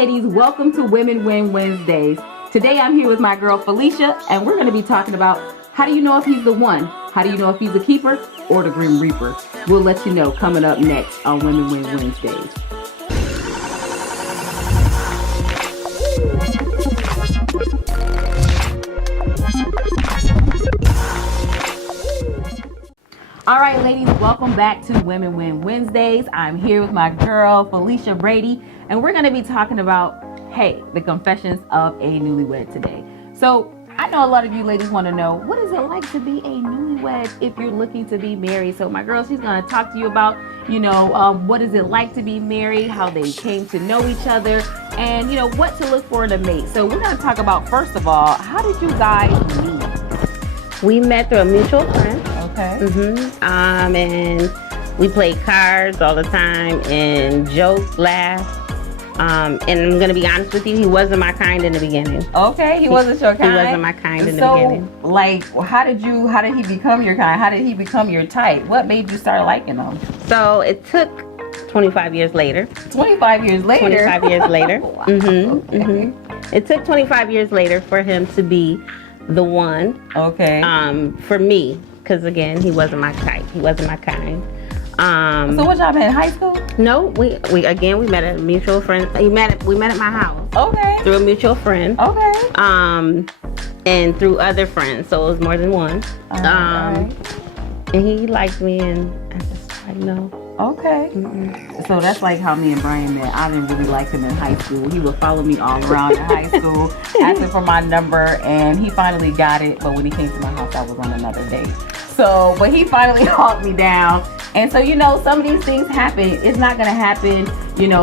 ladies, welcome to Women Win Wednesdays. Today I'm here with my girl Felicia, and we're going to be talking about how do you know if he's the one? How do you know if he's a keeper or the Grim Reaper? We'll let you know coming up next on Women Win Wednesdays. All right, ladies, welcome back to Women Win Wednesdays. I'm here with my girl Felicia Brady, and we're going to be talking about, the confessions of a newlywed today. So I know a lot of you ladies want to know, what is it like to be a newlywed if you're looking to be married? So my girl, she's going to talk to you about, what is it like to be married, how they came to know each other, and, what to look for in a mate. So we're going to talk about, first of all, how did you guys meet? We met through a mutual friend. Okay. And we played cards all the time and joked, laughed. And I'm gonna be honest with you, he wasn't my kind in the beginning. Okay, he wasn't your kind. He wasn't my kind in the beginning. So, like, how did he become your kind? How did he become your type? What made you start liking him? So it took 25 years later. 25 years later? 25 years later. Wow. Okay. It took 25 years later for him to be the one. Okay. For me, because again, he wasn't my type. He wasn't my kind. So what y'all met in high school? No, we met at a mutual friend. We met at my house. Okay. Through a mutual friend. Okay. And through other friends, so it was more than one. Right. And he liked me, and I just like no. Okay. Mm-mm. So that's like how me and Brian met. I didn't really like him in high school. He would follow me all around in high school, asking for my number, and he finally got it. But when he came to my house, I was on another date. So, but he finally hawked me down. And so, some of these things happen. It's not going to happen,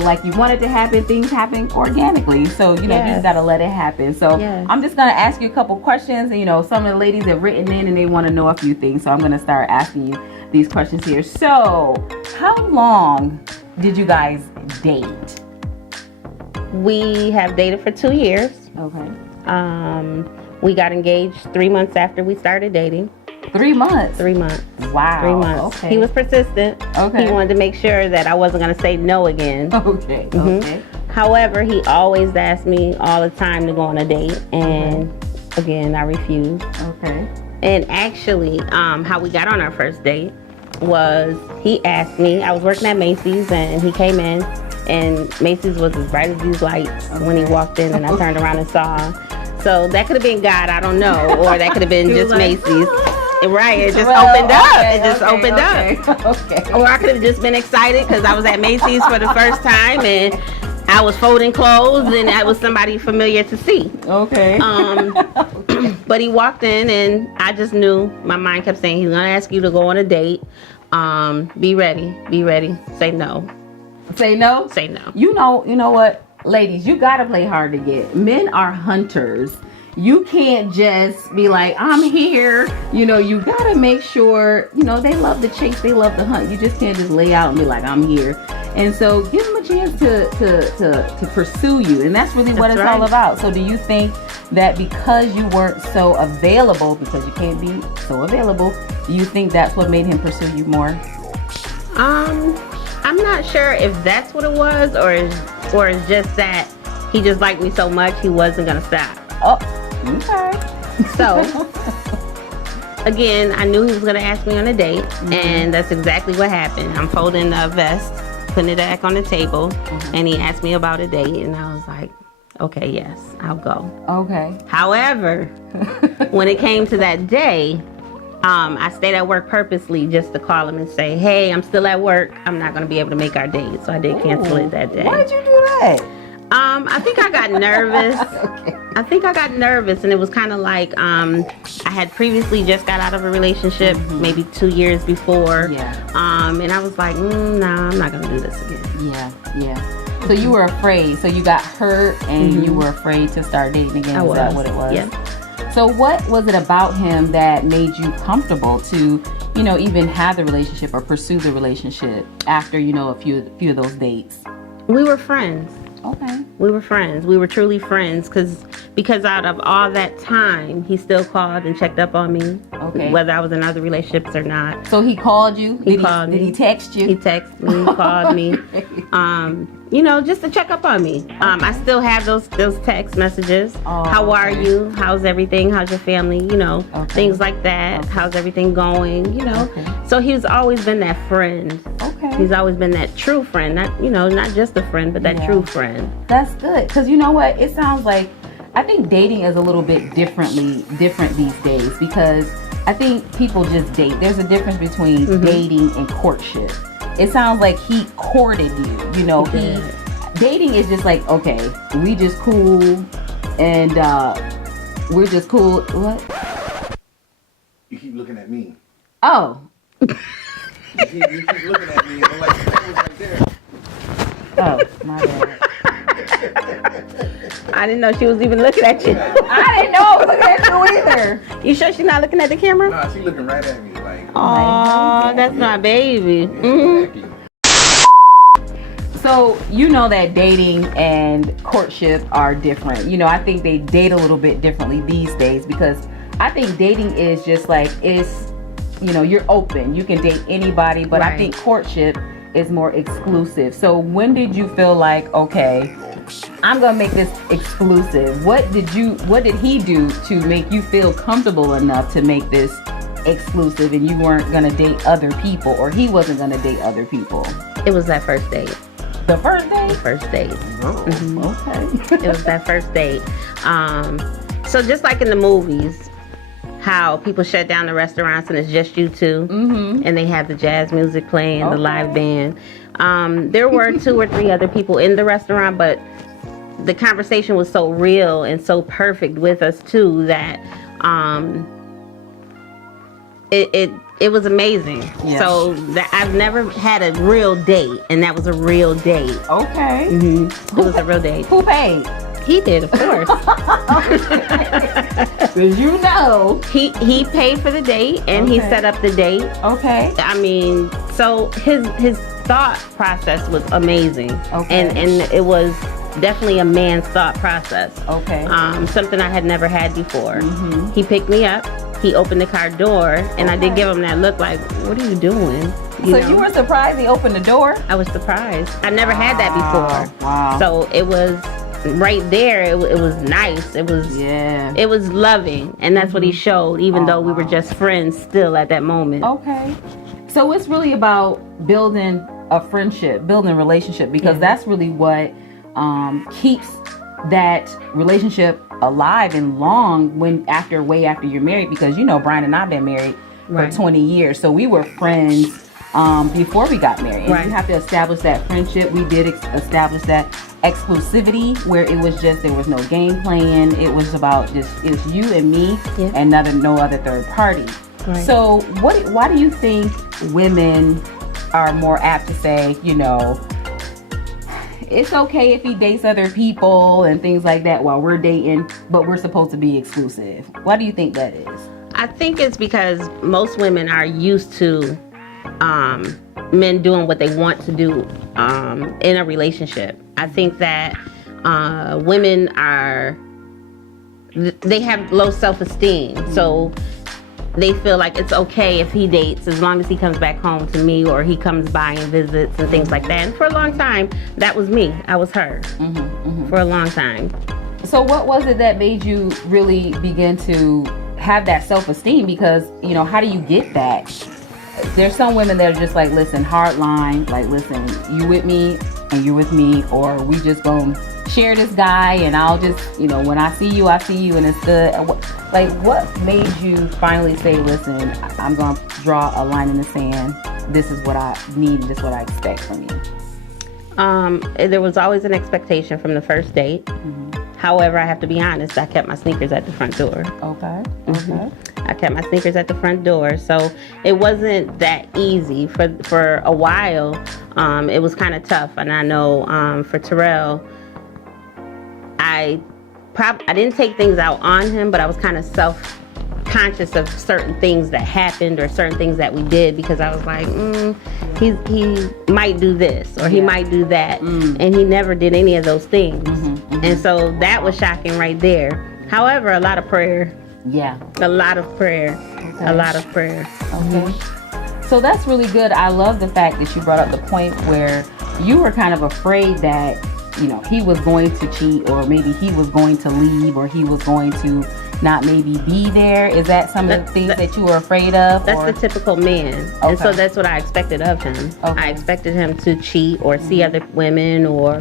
like you want it to happen. Things happen organically. So, you just got to let it happen. So, I'm just going to ask you a couple questions. And, some of the ladies have written in and they want to know a few things. So, I'm going to start asking you these questions here. So, how long did you guys date? We have dated for 2 years. Okay. We got engaged 3 months after we started dating. 3 months? 3 months. Wow. 3 months. Okay. He was persistent. Okay. He wanted to make sure that I wasn't going to say no again. Okay. Okay. However, he always asked me all the time to go on a date. And again, I refused. Okay. And actually, how we got on our first date was he asked me, I was working at Macy's and he came in and Macy's was as bright as these lights when he walked in and I turned around and saw him. So that could have been God, I don't know. Or that could have been just Macy's. Right, it just opened up. Okay. Or I could have just been excited because I was at Macy's for the first time and I was folding clothes and that was somebody familiar to see. Okay. But he walked in and I just knew, my mind kept saying, he's going to ask you to go on a date. Be ready. Say no. Say no? Say no. You know what? Ladies, you got to play hard to get. Men are hunters. You can't just be like, I'm here. You got to make sure, they love the chase. They love the hunt. You just can't just lay out and be like, I'm here. And so give them a chance to pursue you. And that's really what it's all about. So do you think that because you weren't so available, because you can't be so available, do you think that's what made him pursue you more? I'm not sure if that's what it was or it's just that he just liked me so much he wasn't going to stop. Oh, okay. So, again, I knew he was going to ask me on a date, and that's exactly what happened. I'm folding a vest, putting it back on the table, and he asked me about a date, and I was like, okay, yes, I'll go. Okay. However, when it came to that day, I stayed at work purposely just to call him and say, hey, I'm still at work. I'm not going to be able to make our date, so I did cancel it that day. Why did you do that? I think I got nervous. Okay. I think I got nervous, and it was kind of like I had previously just got out of a relationship maybe 2 years before. Yeah. And I was like, no, I'm not gonna do this again. Yeah. So you were afraid. So you got hurt, and you were afraid to start dating again. Is that what it was? Yeah. So what was it about him that made you comfortable to, even have the relationship or pursue the relationship after, a few of those dates? We were friends. Okay. We were friends. We were truly friends because out of all that time, he still called and checked up on me. Okay. Whether I was in other relationships or not. So he called you? He called me. Did he text you? He texted me, called me. Just to check up on me. I still have those text messages. Oh, How are okay. you? How's everything? How's your family? Okay. Things like that. Okay. How's everything going? Okay. So he's always been that friend. Okay. He's always been that true friend. Not just a friend, but that Yeah. true friend. That's good. Because you know what? It sounds like, I think dating is a little bit different these days, because I think people just date. There's a difference between dating and courtship. It sounds like he courted you. Dating is just like, okay, we just cool, and we're just cool. What? You keep looking at me. Oh. You keep looking at me, and I'm like, that was right there. Oh, my bad. I didn't know she was even looking at you. I didn't know I was looking at you either. You sure she's not looking at the camera? Nah, she looking right at me, like. Oh, that's my baby. Exactly. So you know that dating and courtship are different. I think they date a little bit differently these days, because I think dating is just like, you're open. You can date anybody, but I Right. think courtship is more exclusive. So when did you feel like, okay, I'm gonna make this exclusive? What did he do to make you feel comfortable enough to make this exclusive, and you weren't gonna date other people, or he wasn't gonna date other people? It was that first date. The first day? First date. Okay. It was that first date. So just like in the movies, how people shut down the restaurants and it's just you two, and they have the jazz music playing, the live band. There were 2 or 3 other people in the restaurant, but the conversation was so real and so perfect with us too that it was amazing. Yeah. So I've never had a real date, and that was a real date. Okay. It was a real date. Who paid? He did, of course. Because He paid for the date, and he Okay. set up the date. Okay. I mean, so his thought process was amazing. Okay. And it was definitely a man's thought process. Okay. Something I had never had before. He picked me up. He opened the car door, and I did Okay. give him that look like, what are you doing? You were surprised he opened the door? I was surprised. I never had that before. Wow. So it was right there. It was nice. It was Yeah. It was loving, and that's what he showed, even though we were just friends still at that moment. Okay. So it's really about building a friendship, building a relationship, because that's really what keeps that relationship alive and long way after you're married, because Brian and I've been married Right. for 20 years, so we were friends before we got married, and Right. you have to establish that friendship. We did establish that exclusivity, where it was just, there was no game playing. It was about just, it was you and me, Yeah. and no other third party. Right. So why do you think women are more apt to say, it's okay if he dates other people and things like that while we're dating, but we're supposed to be exclusive? Why do you think that is? I think it's because most women are used to men doing what they want to do in a relationship. I think that women they have low self-esteem, so they feel like it's okay if he dates as long as he comes back home to me, or he comes by and visits and things like that. And for a long time, that was me. I was her for a long time. So what was it that made you really begin to have that self-esteem? Because, how do you get that? There's some women that are just like, listen, hard line, like, listen, you with me and you with me, or we just gonna share this guy, and I'll just, when I see you, and it's good. Like, what made you finally say, listen, I'm gonna draw a line in the sand. This is what I need, and this is what I expect from you? There was always an expectation from the first date. However, I have to be honest, I kept my sneakers at the front door. Okay. I kept my sneakers at the front door, so it wasn't that easy for a while. It was kind of tough, and I know for Terrell, I didn't take things out on him, but I was kind of conscious of certain things that happened or certain things that we did, because I was like, he might do this or he might do that. And he never did any of those things. And so that was shocking right there. However, a lot of prayer. Yeah. A lot of prayer. Okay. A lot of prayer. Okay. So that's really good. I love the fact that you brought up the point where you were kind of afraid that, you know, he was going to cheat, or maybe he was going to leave, or he was going to not maybe be there. Is that some of the things that you were afraid of? That's the typical man. And so that's what I expected of him. Okay. I expected him to cheat or see other women or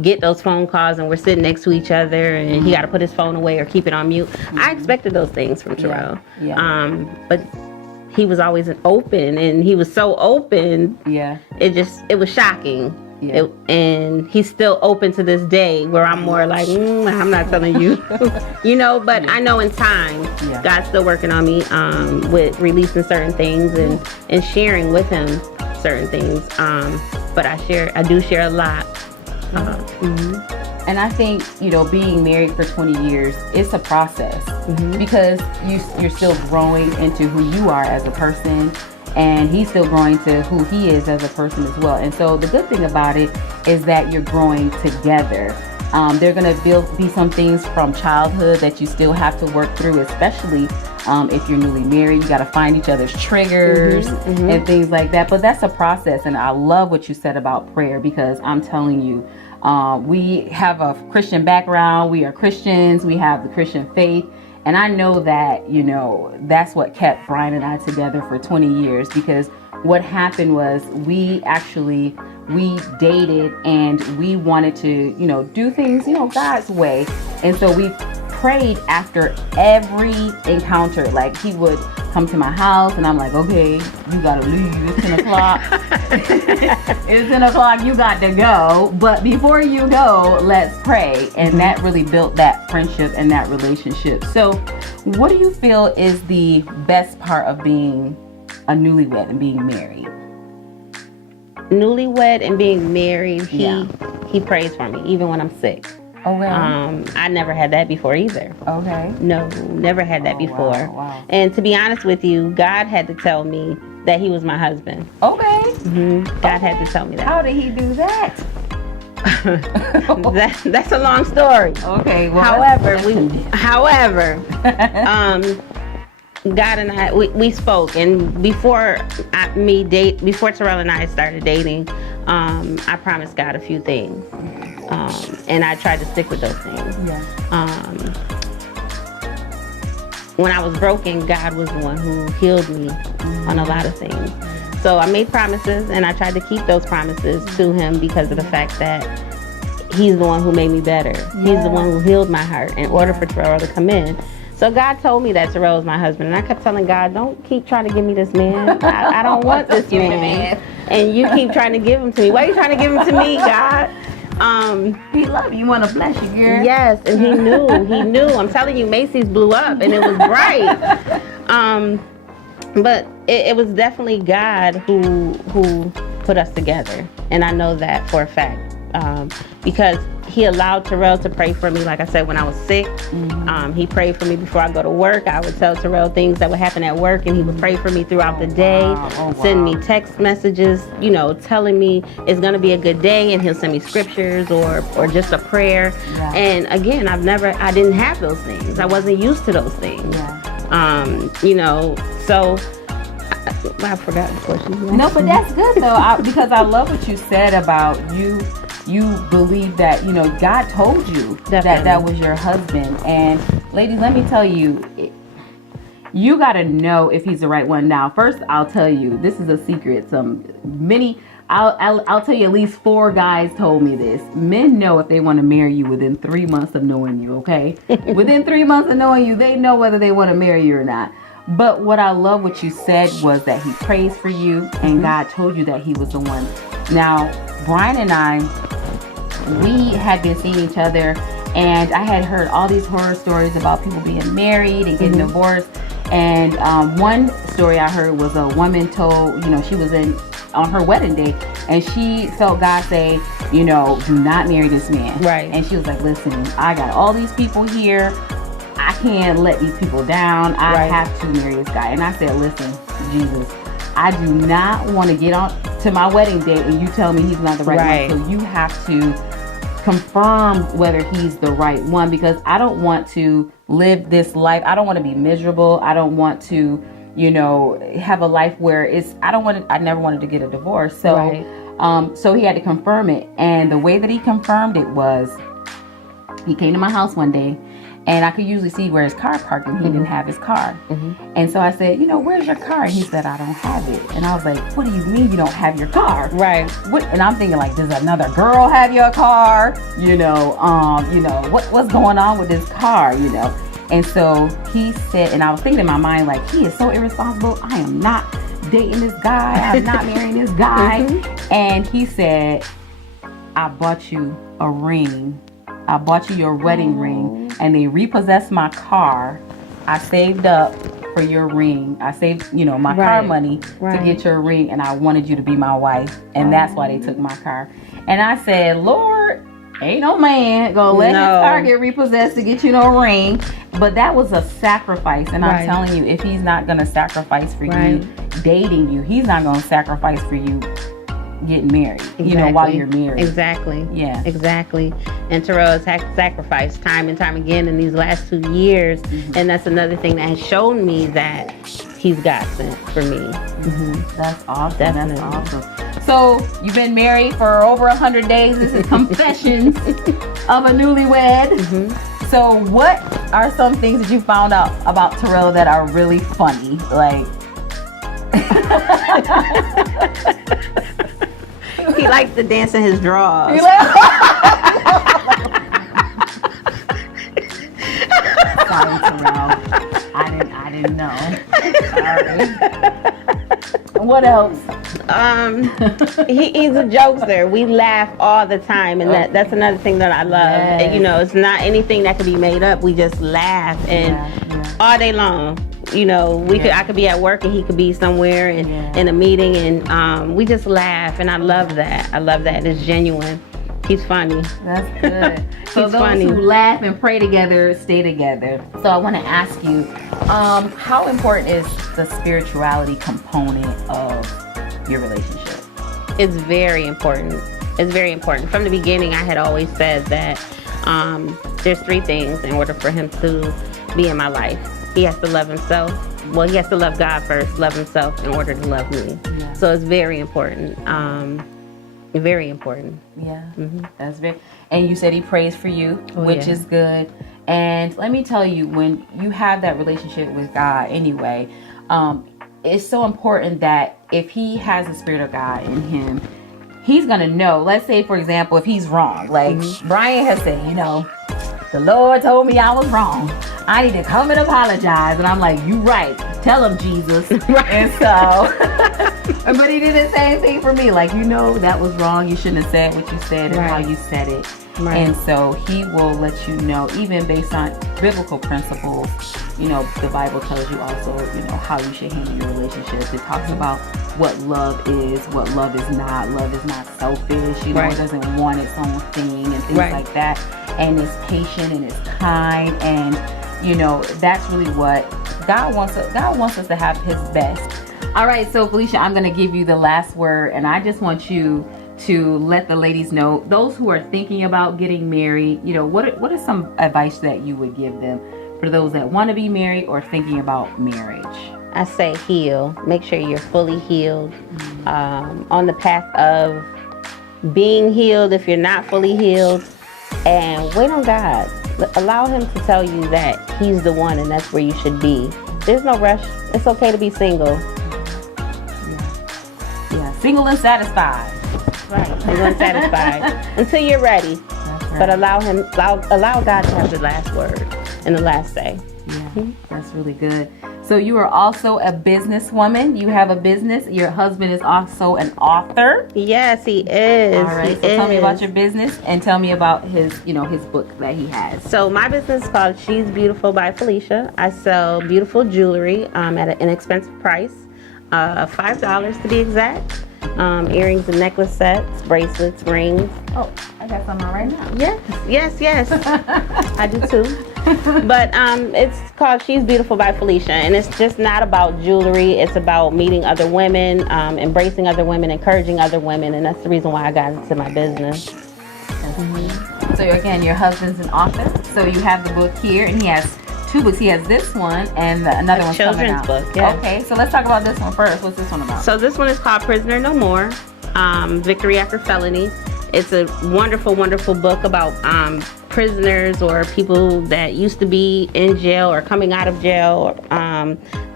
get those phone calls and we're sitting next to each other and he got to put his phone away or keep it on mute. I expected those things from Terrell. Yeah. But he was always open, and he was so open. Yeah. It was shocking. Yeah. And he's still open to this day, where I'm more like, I'm not telling you, you know, but I know in time, God's still working on me with releasing certain things and sharing with him certain things. But I do share a lot. And I think, you know, being married for 20 years, it's a process because you're still growing into who you are as a person, and he's still growing to who he is as a person as well. And so the good thing about it is that you're growing together. There are going to be some things from childhood that you still have to work through, especially if you're newly married. You got to find each other's triggers and things like that. But that's a process. And I love what you said about prayer, because I'm telling you, we have a Christian background. We are Christians. We have the Christian faith. And I know that, you know, that's what kept Brian and I together for 20 years, because what happened was we dated and we wanted to, you know, do things, you know, God's way. And so we prayed after every encounter. Like, he would come to my house and I'm like, okay, you gotta leave. It's 10 o'clock. It's 10 o'clock. You got to go. But before you go, let's pray. And that really built that friendship and that relationship. So what do you feel is the best part of being a newlywed and being married? Newlywed and being married, he prays for me even when I'm sick. Okay. I never had that before either. Okay. No, never had that before. Wow. And to be honest with you, God had to tell me that he was my husband. Okay. God had to tell me that. How did he do that? That's a long story. Okay. Well, however, God and I, we spoke, and before Terrell and I started dating, I promised God a few things, and I tried to stick with those things. When I was broken, God was the one who healed me on a lot of things. So I made promises, and I tried to keep those promises to him because of the fact that he's the one who made me better. He's the one who healed my heart in order for Terrell to come in. So God told me that Terrell was my husband, and I kept telling God, don't keep trying to give me this man. I don't want this man. And you keep trying to give him to me. Why are you trying to give him to me, God? He loved you. You want to bless you, girl. Yes, and he knew. I'm telling you, Macy's blew up, and it was bright. But it was definitely God who put us together, and I know that for a fact, because he allowed Terrell to pray for me. Like I said, when I was sick, he prayed for me before I go to work. I would tell Terrell things that would happen at work, and he would pray for me throughout the day, send me text messages, you know, telling me it's going to be a good day, and he'll send me scriptures or just a prayer. And again, I didn't have those things. I wasn't used to those things. You know, so I forgot the question. No, but that's good though, because I love what you said about you believe that, you know, God told you that was your husband. And ladies, let me tell you, you got to know if he's the right one. Now, first, I'll tell you, this is a secret. I'll tell you, at least 4 guys told me this. Men know if they want to marry you within 3 months of knowing you, okay? Within 3 months of knowing you, they know whether they want to marry you or not. But what I love what you said was that he prays for you, and God told you that he was the one. Now, Brian and I, we had been seeing each other, and I had heard all these horror stories about people being married and getting divorced. And one story I heard was a woman told, you know, she was on her wedding day, and she felt God say, you know, do not marry this man. Right. And she was like, listen, I got all these people here. I can't let these people down. I Right. have to marry this guy. And I said, listen, Jesus, I do not want to get on to my wedding date and you tell me he's not the right one. So you have to confirm whether he's the right one, because I don't want to live this life. I don't want to be miserable. I don't want to, have a life where I never wanted to get a divorce. So, Right. So he had to confirm it. And the way that he confirmed it was, he came to my house one day and I could usually see where his car parked and he didn't have his car. And so I said, where's your car? And he said, I don't have it. And I was like, what do you mean you don't have your car? Right. And I'm thinking like, does another girl have your car? What's going on with this car? And so he said, and I was thinking in my mind, like, he is so irresponsible. I am not dating this guy. I'm not marrying this guy. And he said, I bought you a ring. I bought you your wedding ring, and they repossessed my car. I saved up for your ring. I saved, my car money to get your ring, and I wanted you to be my wife. And that's why they took my car. And I said, Lord, ain't no man gonna let his car get repossessed to get you no ring. But that was a sacrifice. And I'm telling you, if he's not gonna sacrifice for you dating you, he's not gonna sacrifice for you getting married, while you're married. Exactly. Yeah. Exactly. And Terrell has sacrificed time and time again in these last 2 years. And that's another thing that has shown me that he's God sent for me. That's awesome. Definitely. That's awesome. So you've been married for over 100 days. This is Confessions of a Newlywed. So what are some things that you found out about Terrell that are really funny? Like, He likes to dance in his drawers. Sorry, Terrell. I didn't know. Sorry. What else? He's a jokester. We laugh all the time, and that's another thing that I love. Yes. It's not anything that can be made up. We just laugh and all day long. I could be at work and he could be somewhere in a meeting, and we just laugh, and I love that. I love that. It's genuine. He's funny. That's good. So He's those funny. who laugh and pray together stay together. So I want to ask you, how important is the spirituality component of your relationship? It's very important. It's very important. From the beginning, I had always said that there's 3 things in order for him to be in my life. He has to love himself. Well, he has to love God first, love himself in order to love me. Yeah. So it's very important. Very important. Yeah, that's very. And you said he prays for you, which yeah. is good. And let me tell you, when you have that relationship with God anyway, it's so important that if he has the Spirit of God in him, he's going to know. Let's say, for example, if he's wrong, like Brian has said, the Lord told me I was wrong. I need to come and apologize. And I'm like, you right. Tell him, Jesus. And so, but he did the same thing for me. Like, that was wrong. You shouldn't have said what you said and how you said it. Right. And so he will let you know, even based on biblical principles, the Bible tells you also, how you should handle your relationships. It talks about what love is, what love is not. Love is not selfish. It doesn't want its own thing and things like that. And it's patient and it's kind. And, that's really what God wants us to have his best. All right. So Felicia, I'm going to give you the last word. And I just want you to let the ladies know, those who are thinking about getting married, what is some advice that you would give them for those that want to be married or thinking about marriage? I say heal. Make sure you're fully healed. On the path of being healed if you're not fully healed. And wait on God. Allow him to tell you that he's the one and that's where you should be. There's no rush. It's okay to be single. Yeah, single and satisfied. Right. Single and satisfied until you're ready. That's right. But allow God to have the last word and the last say. Yeah, that's really good. So you are also a businesswoman. You have a business. Your husband is also an author. Yes, he is. All right. So tell me about your business and tell me about his book that he has. So my business is called She's Beautiful by Felicia. I sell beautiful jewelry at an inexpensive price, $5 to be exact. earrings and necklace sets, bracelets, rings. Oh, I got some on right now. Yes. I do too. But it's called She's Beautiful by Felicia, and it's just not about jewelry. It's about meeting other women, embracing other women, encouraging other women, and that's the reason why I got into my business. So again, your husband's an author. So you have the book here, and he has 2 books. He has this one and another one coming Children's out. book, yeah. Okay, so let's talk about this one first. What's this one about? So this one is called Prisoner No More, Victory After Felony. It's a wonderful, wonderful book about prisoners or people that used to be in jail or coming out of jail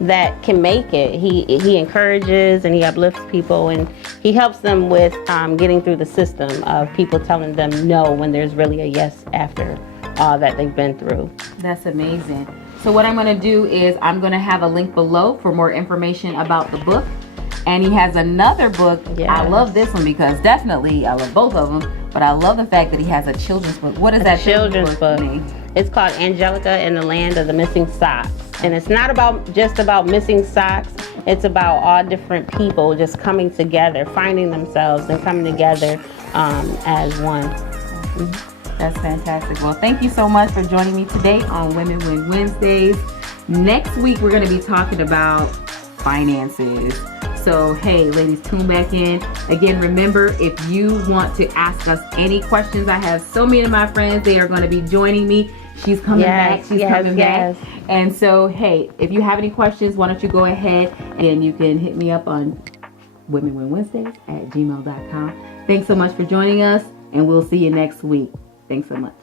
that can make it. He encourages and he uplifts people, and he helps them with getting through the system of people telling them no when there's really a yes after all that they've been through. That's amazing. So what I'm going to do is I'm going to have a link below for more information about the book. And he has another book. Yes. I love this one because definitely I love both of them, but I love the fact that he has a children's book. What is that Children's book name? It's called Angelica and the Land of the Missing Socks. And it's not just about missing socks. It's about all different people just coming together, finding themselves and coming together as one. That's fantastic. Well, thank you so much for joining me today on Women Win Wednesdays. Next week, we're going to be talking about finances. So, hey, ladies, tune back in. Again, remember, if you want to ask us any questions, I have so many of my friends. They are going to be joining me. She's coming back. She's coming back. And so, hey, if you have any questions, why don't you go ahead and you can hit me up on womenwinwednesdays@gmail.com. Thanks so much for joining us, and we'll see you next week. Thanks so much.